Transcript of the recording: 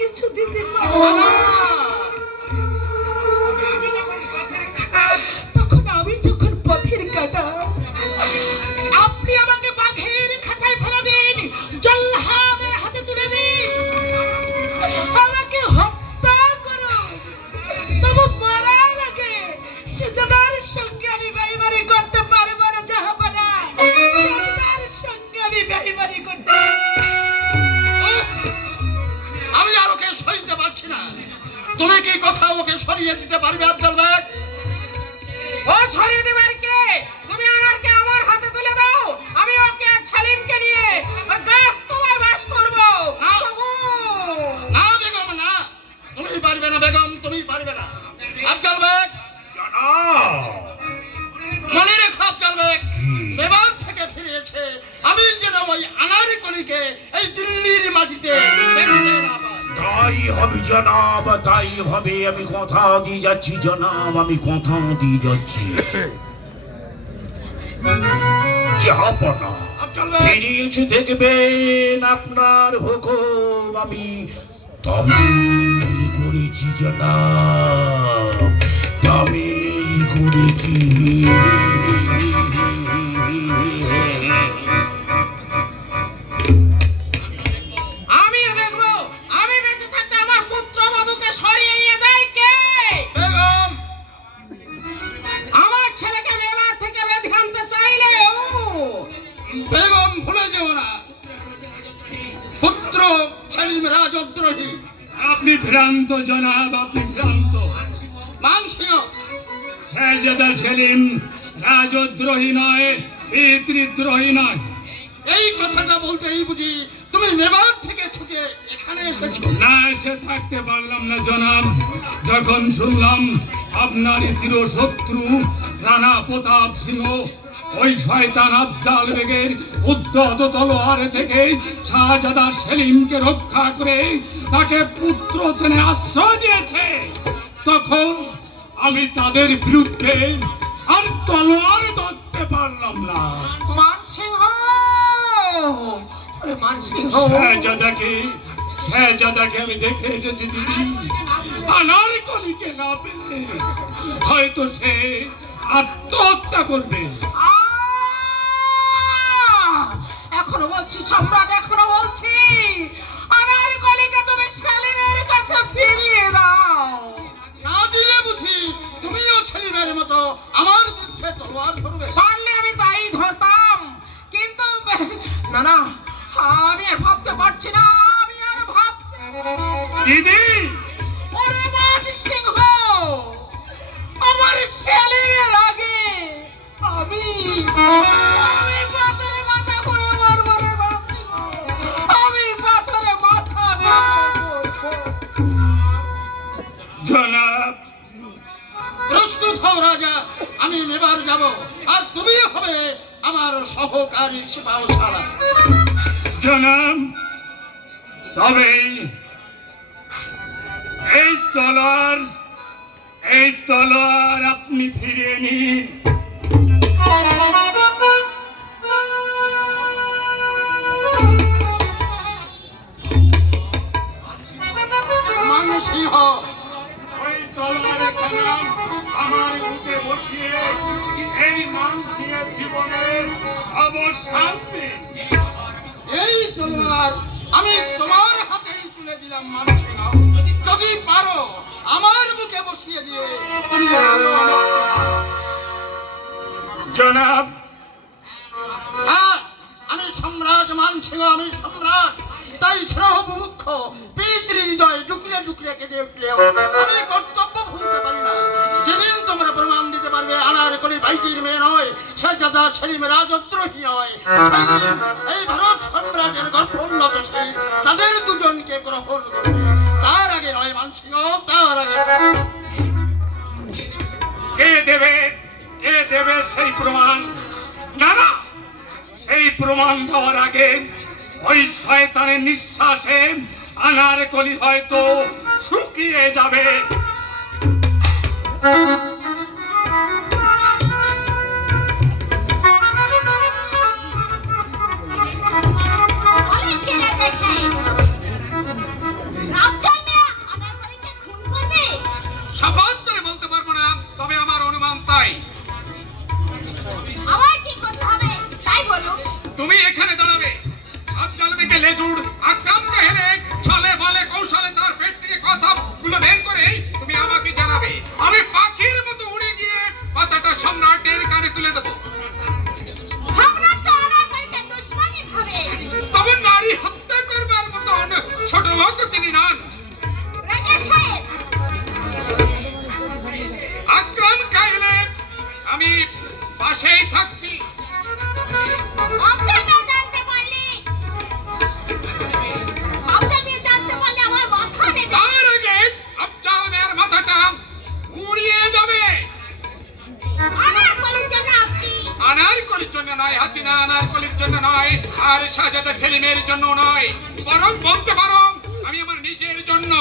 কিছু দিতে পারব না। তুমি কি কথা ওকে সরিয়ে দিতে পারবে আব্দুল বেগ? ও সরিয়ে দেবার কে? তুমি আমাকে আমার হাতে তুলে দাও। আমি ওকে আর ছালিমকে নিয়ে গাছ তলায় বাস করব। না। বেগম না। তুমি পারবে না বেগম তুমি পারবে না। আব্দুল বেগ? মনে রেখো আব্দুল বেগ। মেবার থেকে ফিরেছে আমি যেন ওই আনারি কলিকে এই দিল্লির মাটিতে তাই হবে জনাব তাই হবে। আমি কথা দিয়ে যাচ্ছি জনাব আমি কথা দিয়ে যাচ্ছি। জাহাপনা আব্দুল বেগ ফিরে এসে দেখবেন আপনার হুকুম আমি তামিল করেছি জনাব। তামিল করেছি। পুত্র সেলিম রাজদ্রোহী। আপনি ভ্রান্ত জনাব আপনি ভ্রান্ত। মানসিক শেহজাদা সেলিম রাজদ্রোহী নয় পিতৃদ্রোহী নয়। এই কথাটা বলতেই বুঝি তুমি মেবার থেকে ছুটে এখানে এসেছ। না এসে থাকতে পারলাম না জনাব। যখন শুনলাম আপনার চির শত্রু রানা প্রতাপ সিংহ ওই শয়তান আফজাল বেগের উদ্ধত তলোয়ারে থেকে শাহজাদা সেলিমকে রক্ষা করে তাকে পুত্র শ্রেণি আশ্রয় দিয়েছে। তখন আমি তাদের বিরুদ্ধে আর তলোয়ার ধরতে পারলাম না। মানসিংহ! মানসিংহ! শাহজাদাকে শাহজাদাকে আমি দেখে এসেছি দিদি। আনার কলিকে না পেলে হয়তো সে আত্মহত্যা করবে। বলছি সম্রাট এখনও বলছি। আমার কলিকে তুমি সেলিমের কাছে ফিরিয়ে দাও। না দিলে বুঝি তুমিও ছেলিমের মতো আমার বিরুদ্ধে তলোয়ার ধরবে। পারলে আমি তাই ধরতাম কিন্তু না না আমি আর ভাবতে পারছি না আমি আর ভাবতে দিদি! ওরে মান সিংহ আমার সেলিমের আগে আমি আমি মেবার যাব। আর তুমি হবে আমার সহকারী ছিপাও ছাড়া জনাব তবে এই তলোয়ার এই তলোয়ার আপনি ফিরিয়ে নিন। মানসিংহ ওই তলোয়ার এখানে আমার বুকে বসিয়ে এই মানুষের জীবনের অবসান দিন। এই তলোয়ার আমি তোমার হাতেই তুলে দিলাম মানসিংহ যদি পারো আমার বুকে বসিয়ে দিয়ে তুমি জনাব। হ্যাঁ, আমি সম্রাট মানসিংহ আমি সম্রাট। তাই স্নেহ মুখ্য পিতৃ হৃদয় ডুকরে ডুকরে কেঁদে উঠলেও আমি কর্তব্য ভুলতে পারি না। কলি ভাইজির মেয়ে নয় শেজাদা সেলিম রাজদ্রোহী নয়। এই ভারত সম্রাটের গর্ভোন্নত সেই, তাদের দুজনকে গ্রহণ করবে। তার আগে নয় মানসিংহ তার আগে কে দেবে কে দেবে সেই প্রমাণ? না না, সেই প্রমাণ দেওয়ার আগে ওই শয়তানের নিঃশ্বাসে আনার কলি হয়তো শুকিয়ে যাবে। তুমি এখানে দাঁড়াবে। আফজাল বেকে লেজুর আকরাম হেলে ছলে বলে কৌশলে তার পেট থেকে কথা গুলো বের করে তুমি আমাকে জানাবে। আমি পাখির মতো উড়ে গিয়ে কথাটা সম্রাটের কানে তুলে দেবো। সম্রাট তো আমার দুশ্মনী ভাবে। নারী হত্যা করবার মতো ছোট আনারকলির জন্য নয় হাসিনা আনারকলির জন্য নয়, আর সাজাদা ছেলে মেয়ের জন্য নয়। বরং বলতে পারো, আমি আমার নিজের জন্য।